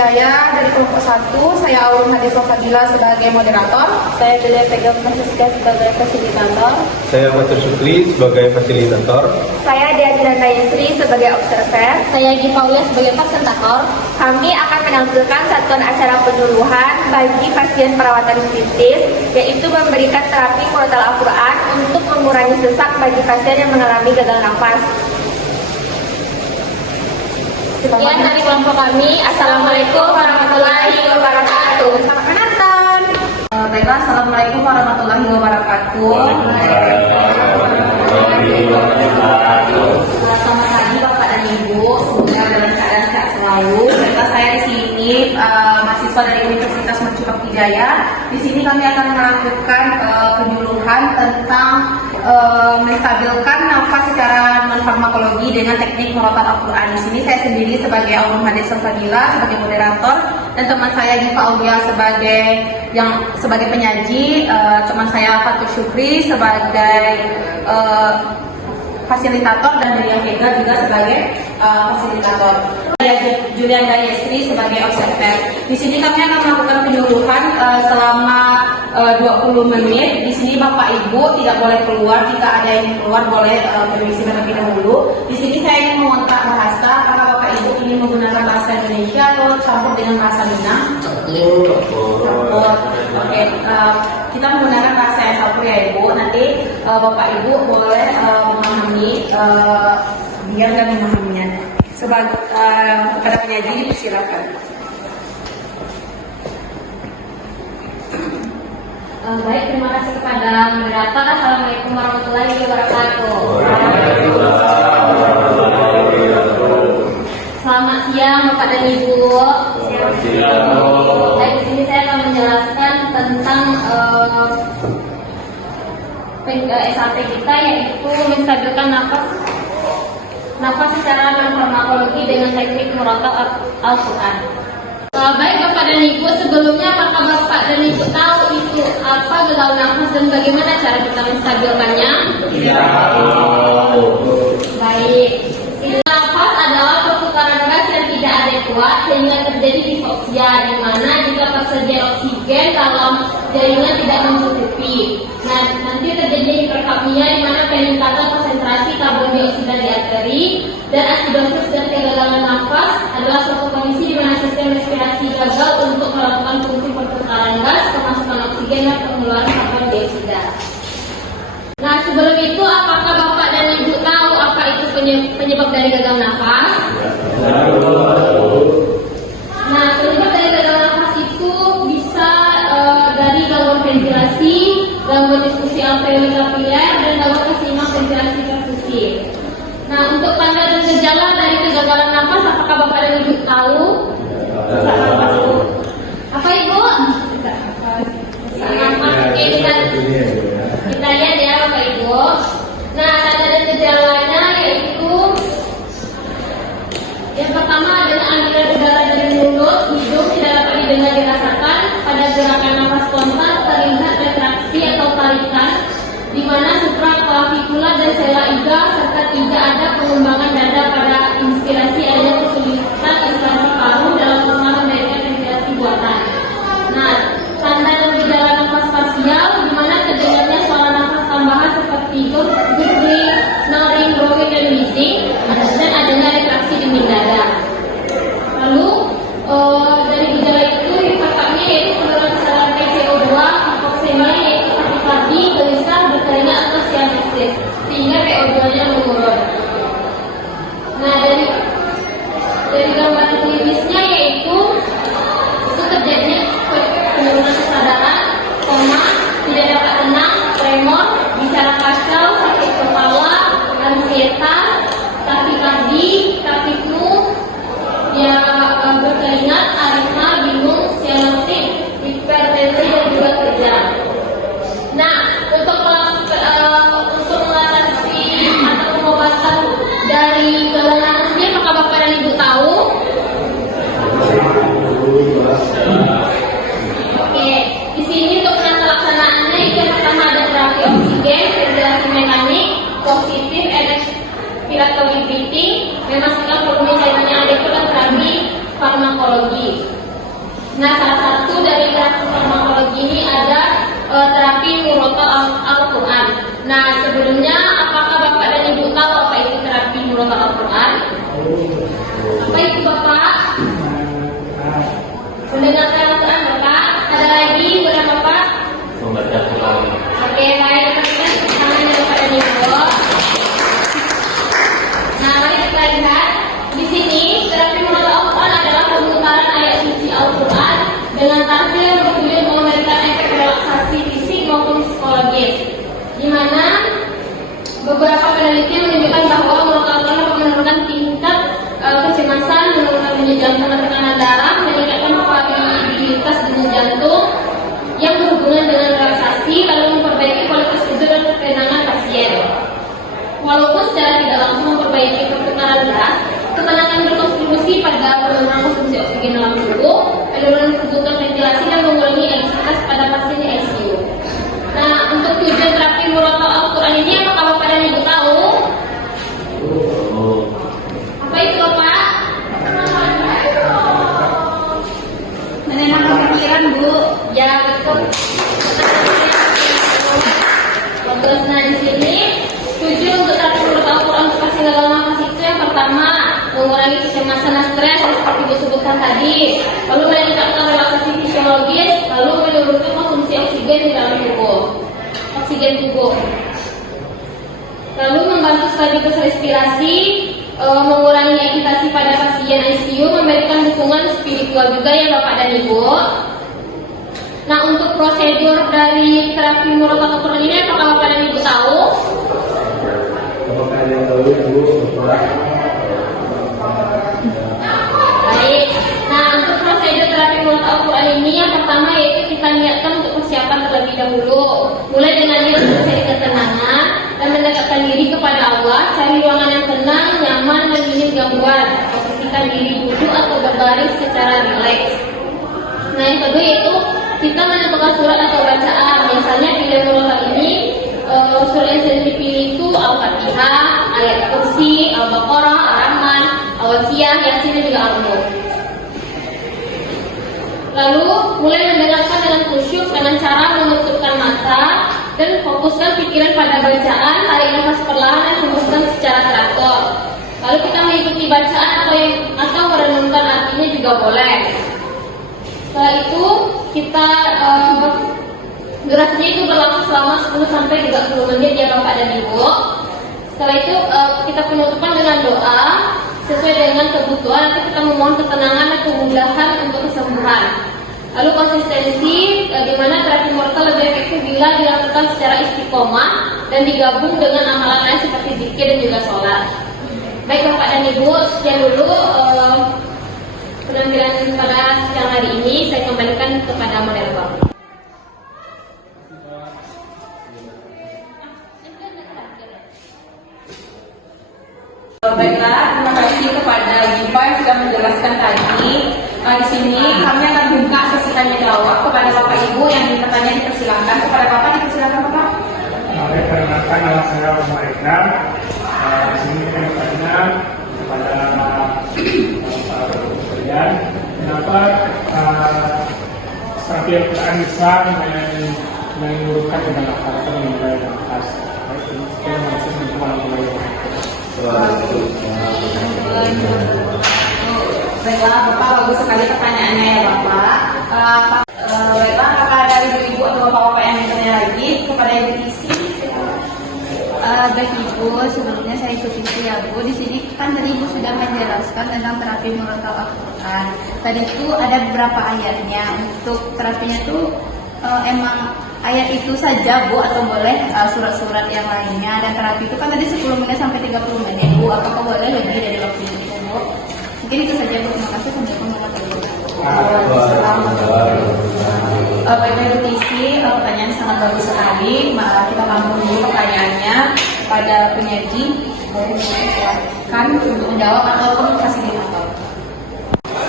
Wijaya dari kelompok 1. Saya Aulum Hadis Wafadila sebagai moderator. Saya Julia Pegam Francisca sebagai fasilitator. Saya Fatur Sukri sebagai fasilitator. Saya Diadilanda Yusri sebagai observer. Saya Gipaulia sebagai presentator. Kami akan menampilkan satuan acara penyuluhan bagi pasien perawatan kritis, yaitu memberikan terapi murotal Al-Quran untuk mengurangi sesak bagi pasien yang mengalami gagal nafas. Sekian dari kelompok kami. Assalamualaikum warahmatullahi wabarakatuh. Selamat menonton. Baiklah, assalamualaikum warahmatullahi wabarakatuh. Selamat pagi Bapak dan Ibu, semoga dalam keadaan sehat selalu. Baiklah, saya di sini mahasiswa dari Universitas Mercu Bakti Jaya. Di sini kami akan melakukan penyuluhan tentang menstabilkan nafas secara non farmakologi dengan teknik murotal Al-Quran. Di sini saya sendiri sebagai Aulum Hadis Wafadila sebagai moderator, dan teman saya Diva Aulia sebagai penyaji, teman saya Fatur Syukri sebagai fasilitator, dan Delia Vega juga sebagai fasilitator. Saya Julianda Yesri sebagai observer. Di sini kami akan melakukan penyuluhan selama 20 menit. Di sini Bapak Ibu tidak boleh keluar. Jika ada yang keluar boleh permisi terlebih dahulu. Di sini saya ingin mengontak bahasa. Apakah Bapak Ibu ingin menggunakan bahasa Indonesia atau campur dengan bahasa Minang? Campur. Oke, kita menggunakan bahasa yang campur ya Ibu. Nanti Bapak Ibu boleh memahami biar dan memahaminya. Kepada penyaji silakan. Baik, terima kasih kepada moderator. Assalamualaikum warahmatullahi wabarakatuh. Selamat siang Bapak dan Ibu. Selamat siang. Baik, di sini saya akan menjelaskan tentang SAP kita, yaitu menstabilkan nafas secara non farmakologi dengan teknik murotal Al-Quran. Baik Bapak dan Ibu, sebelumnya apakah Bapak dan Ibu tahu itu apa gagal nafas dan bagaimana cara kita menstabilkannya? Ya. Baik. Nafas adalah perputaran gas yang tidak adekuat sehingga terjadi hipoksia, di mana jika tersedia oksigen dalam jaringan tidak mencukupi. Nah, nanti terjadi hiperkapnia, di mana peningkatan konsentrasi karbon dioksida di arteri, dan asidosis dan kegagalan nafas adalah suatu kondisi di mana sistem respirasi gagal untuk melakukan fungsi perputaran gas, kemasukan oksigen dan pengeluaran karbon dioksida. Nah, sebelum itu apakah Bapak dan Ibu tahu apa itu penyebab dari gagal nafas? Nah, penyebab dari gagal nafas itu bisa dari gangguan ventilasi, gangguan diskusi alveoli kapiler, dan gangguan keseimbangan ventilasi perfusi. Nah, untuk tanda dan gejala dari kegagalan nafas, apakah Bapak dan Ibu tahu? Apa Ibu? Oke, kita lihat ya Bapak Ibu. Nah, tanda dan gejalanya yaitu yang pertama adalah aliran udara dari mulut, hidung tidak dapat didengar dirasakan. Pada gerakan nafas spontan terlihat retraksi atau tarikan, di mana supraklavikula dan sela iga, serta tidak ada pengembangan dada. Pada inspirasi adanya kesulitan inspirasi paru dalam usaha memberikan ventilasi buatan. Nah, tanda dan gejala nafas parsial, di mana terdengarnya suara nafas tambahan seperti gurgling, snoring, growling, dan wheezing, dan adanya retraksi dinding dada. Lalu dari gejala itu hiperkapnia yaitu penurunan kesadaran PCO2, hipoksemia yaitu takikardi, gelisah, berkeringat atau sianesis, sehingga PO2-nya menurun. Nah, dari gambaran klinisnya yaitu itu terjadi penurunan kesadaran, koma, tidak dapat tenang, tremor, bicara kacau, sakit kepala, ansietas, takikardi, takipnu, berkeringat, aritma, bingung, sianotik, hipertensi, dan juga kejang. Nah, untuk mengatasi atau pengobatan dari gagal nafasnya, apakah Bapak dan Ibu tahu? Oke, di sini untuk penata laksanaannya itu yang pertama ada terapi oksigen, ventilasi mekanik, positif, respiratory breathing, memastikan volume cairannya adekuat, dan terapi farmakologi. farmakologi. Nah, salah satu dari terapi farmakologi ini ada terapi murotal Al-Quran. Nah, sebelumnya apakah Bapak dan Ibu tahu apa itu terapi murotal Al-Quran? Apa itu Bapak? Mendengarkan Al-Quran Bapak? Ada lagi boleh Bapak? Membaca Quran. Oke, baik, teman-teman, tangan Bapak dan Ibu. Nah, mari kita lihat di sini terapi murotal Al-Quran adalah pemutaran ayat suci Al-Quran dengan tampil yang bertujuan memberikan efek relaksasi fisik maupun psikologis, di mana beberapa penelitian menunjukkan bahwa murotal Al-Quran dapat menurunkan tingkat kecemasan, menurunkan denyut jantung dan tekanan darah, meningkatkan variabilitas denyut jantung yang berhubungan dengan relaksasi, lalu memperbaiki kualitas tidur dan ketenangan pasien. Walaupun secara tidak langsung memperbaiki pertukaran gas, ketenangan berkontribusi pada penurunan konsumsi oksigen dalam tubuh, penurunan kebutuhan ventilasi dan mengurangi elastisitas pada pasien di ICU. Nah, untuk tujuan terapi murotal Al-Quran ini apakah Bapak dan Ibu tahu? Apa itu Bapak? Menenangkan pikiran, Bu. Ya, betul. Bagus. Nah, di sini tujuan untuk terapi murotal Al-Quran untuk pasien gagal nafas itu yang pertama, mengurangi kecemasan dan stres seperti Ibu sebutkan tadi, lalu meningkatkan relaksasi fisiologis, lalu menurunkan konsumsi oksigen di dalam tubuh, lalu membantu stabilitas respirasi, mengurangi agitasi pada pasien ICU, memberikan dukungan spiritual juga ya Bapak dan Ibu. Nah, untuk prosedur dari terapi murotal Al-Quran ini apakah Bapak dan Ibu tahu? Apakah ada yang tahu Ibu? Baik. Nah, untuk prosedur terapi murotal Al-Quran ini yang pertama yaitu kita niatkan untuk persiapan terlebih dahulu. Mulai dengan niat untuk mencari ketenangan dan mendekatkan diri kepada Allah, cari ruangan yang tenang, nyaman dan minim gangguan. Posisikan diri duduk atau berbaring secara rileks. Nah, yang kedua yaitu kita menentukan surat atau bacaan. Misalnya pilihan murotal ini surat yang sering dipilih itu Al-Fatihah, ayat kursi, Al-Baqarah, Ar-Rahman, Al-Waqiah, Yasin dan juga Al-Mulk. Lalu mulai mendengarkan dengan khusyuk dengan cara menutupkan mata dan fokuskan pikiran pada bacaan, tarik nafas perlahan dan hembuskan secara teratur. Lalu kita mengikuti bacaan atau merenungkan artinya juga boleh. Setelah itu kita durasinya itu berlangsung selama 10-30 menit ya Bapak dan Ibu. Setelah itu kita penutupan dengan doa sesuai dengan kebutuhan, nanti kita memohon ketenangan dan kemudahan untuk kesembuhan. Lalu konsistensi di mana terapi murotal lebih efektif bila dilakukan secara istiqomah dan digabung dengan amalan lain seperti zikir dan juga sholat. Baik Bapak dan Ibu, sekian dulu penampilan pada siang hari ini. Saya kembalikan kepada moderator. Baiklah, terima kasih kepada Giva yang sudah menjelaskan tadi. Di sini kami akan buka sesi tanya jawab kepada Bapak Ibu yang ingin bertanya, dipersilakan. Kepada Bapak dipersilakan Bapak. Perkenalkan nama saya Umar Ikram. Di sini saya bertanya kepada Pak Presiden, kenapa terapi Al-Quran bisa menurunkan dengan nafas atau mengurangi nafas? Saya masih mencoba. Baiklah Bapak, bagus sekali pertanyaannya ya Bapak. Baiklah, apakah ada ibu-ibu atau bapak-bapak yang bertanya lagi kepada Ibu Isi? Baik Ibu, sebelumnya saya ikut Isi ya Bu. Di sini kan tadi Ibu sudah menjelaskan tentang terapi murotal Al-Quran. Tadi itu ada beberapa ayatnya. Untuk terapinya itu emang ayat itu saja Bu atau boleh surat-surat yang lainnya? Dan terapi itu kan tadi 10 menit sampai 30 menit Bu, apakah boleh lebih dari waktu itu Bu? Mungkin itu saja Bu, terima kasih. Baiklah Ibu Isi, pertanyaan sangat bagus sekali. Kita tampung dulu pertanyaannya pada penyaji. Kan untuk menjawab ataupun fasilitator.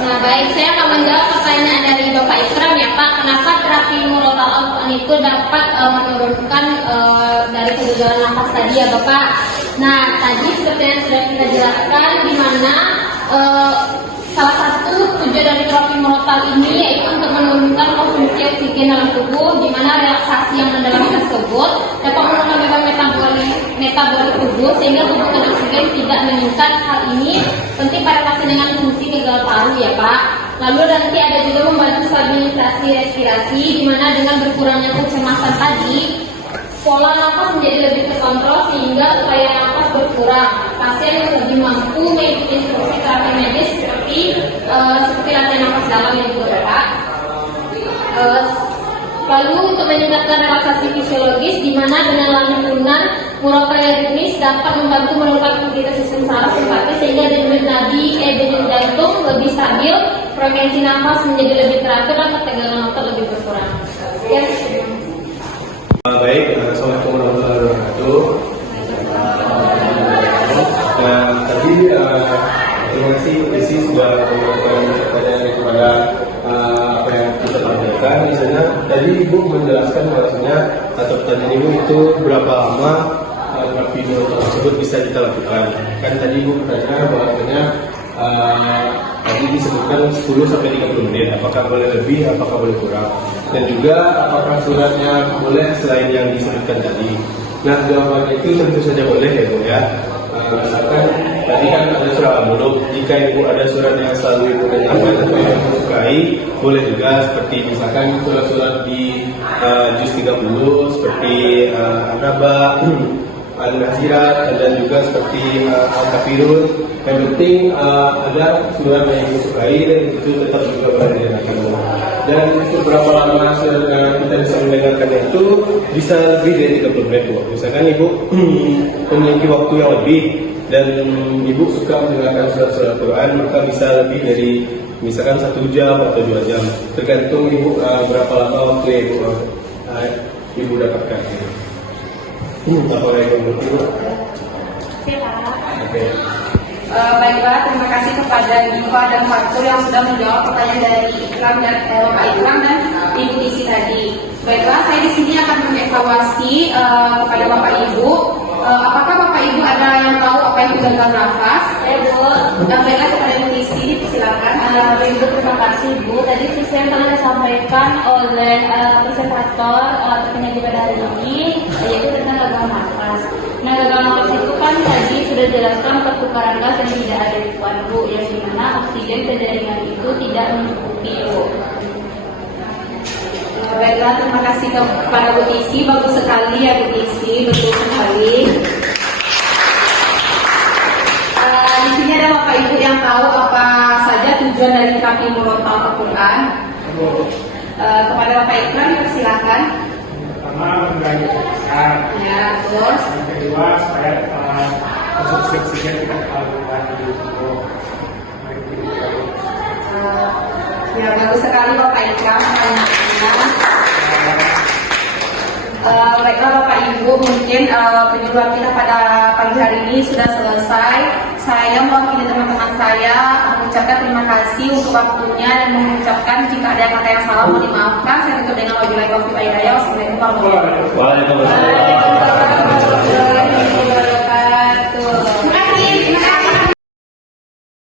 Nah baik, saya akan menjawab pertanyaan dari Bapak Ikram ya Pak. Kenapa terapi murotal Al-Quran itu dapat menurunkan dari kegagalan nafas tadi ya Bapak. Nah tadi seperti yang sudah kita jelaskan, di mana Salah satu tujuan dari terapi murotal ini yaitu untuk menurunkan konsumsi oksigen dalam tubuh, di mana relaksasi yang mendalam tersebut dapat menurunkan metabolik tubuh sehingga kebutuhan oksigen tidak meningkat. Hal ini penting pada pasien dengan fungsi gagal paru ya Pak. Lalu nanti ada juga membantu stabilisasi respirasi, di mana dengan berkurangnya kecemasan tadi, pola nafas menjadi lebih terkontrol sehingga upaya nafas berkurang. Pasien lebih mampu mengikuti instruksi terapi medis seperti latihan nafas dalam yang juga Pak. Lalu untuk meningkatkan relaksasi fisiologis, di mana dengan lantunan murotal ritmis dapat membantu menurunkan aktivitas sistem saraf simpatis sehingga denyut nadi, denyut jantung lebih stabil, frekuensi nafas menjadi lebih teratur dan ketegangan otot lebih berkurang. Sekian. Baik, assalamualaikum warahmatullahi wabarakatuh. Nah, tadi terima kasih isi sudah memberikan pertanyaan kepada apa yang kita sampaikan. Misalnya tadi Ibu menjelaskan bahwasanya atau pertanyaan Ibu itu berapa lama terapi murotal tersebut bisa kita lakukan. Kan tadi Ibu bertanya bahwasanya tadi disebutkan 10 sampai 30 menit. Apakah boleh lebih, apakah boleh kurang? Dan juga apakah suratnya boleh selain yang disebutkan tadi? Nah, jawabannya itu tentu saja boleh ya Bu ya. Misalkan tadi kan ada surat al-muluk. Jika Ibu ada surat yang selalu Ibu dengarkan atau yang Ibu sukai, boleh juga seperti misalkan surat-surat di juz 30 seperti An-Naba, Al-Nazirat, dan juga seperti Al-Kafirun. Yang penting ada surat yang Ibu sukai dan itu tetap juga boleh didengarkan. Dan untuk berapa lama kita bisa mendengarkan itu bisa lebih dari 30 menit Bu. Misalkan Ibu memiliki waktu yang lebih dan Ibu suka mendengarkan surat-surat Quran, maka bisa lebih dari misalkan 1 jam atau 2 jam, tergantung Ibu berapa lama waktu yang Ibu dapatkan. Apa yang Ibu? Oke. Baiklah, terima kasih kepada Diva dan Fatur yang sudah menjawab pertanyaan dari Ikram dan Pak Ikram dan Ibu Isi tadi. Baiklah, saya di sini akan mengevaluasi kepada Bapak Ibu. Apakah Bapak Ibu ada yang tahu apa itu gagal nafas? Dan baiklah kepada Ibu Isi, silakan. Ibu, terima kasih Bu. Tadi sesuai yang telah disampaikan oleh presentator penyaji pada hari ini, yaitu tentang gagal nafas. Nah, gagal nafas itu kan tadi sudah dijelaskan pertukaran gas yang tidak ada di tubuh, yang dimana oksigen pada jaringan itu tidak mencukupi Bu. Baiklah, terima kasih kepada Bu Isi. Bagus sekali ya Bu Isi, betul sekali. Di sini ada Bapak Ibu yang tahu apa saja tujuan dari terapi murotal Al-Quran. Kepada Bapak Ikram dipersilakan. Pertama, mengurangi kecemasan. Ya, terus. Yang kedua, supaya konsumsi oksigen tidak terlalu banyak di tubuh. Ya, bagus sekali Bapak Ikram pertanyaannya. Baiklah Bapak Ibu, mungkin penyuluhan kita pada pagi hari ini sudah selesai. Saya mewakili teman-teman saya mengucapkan terima kasih untuk waktunya dan mengucapkan jika ada kata yang salah mohon dimaafkan. Saya tutup dengan wabillahi taufiq wal hidayah. Wassalamualaikum warahmatullahi wabarakatuh.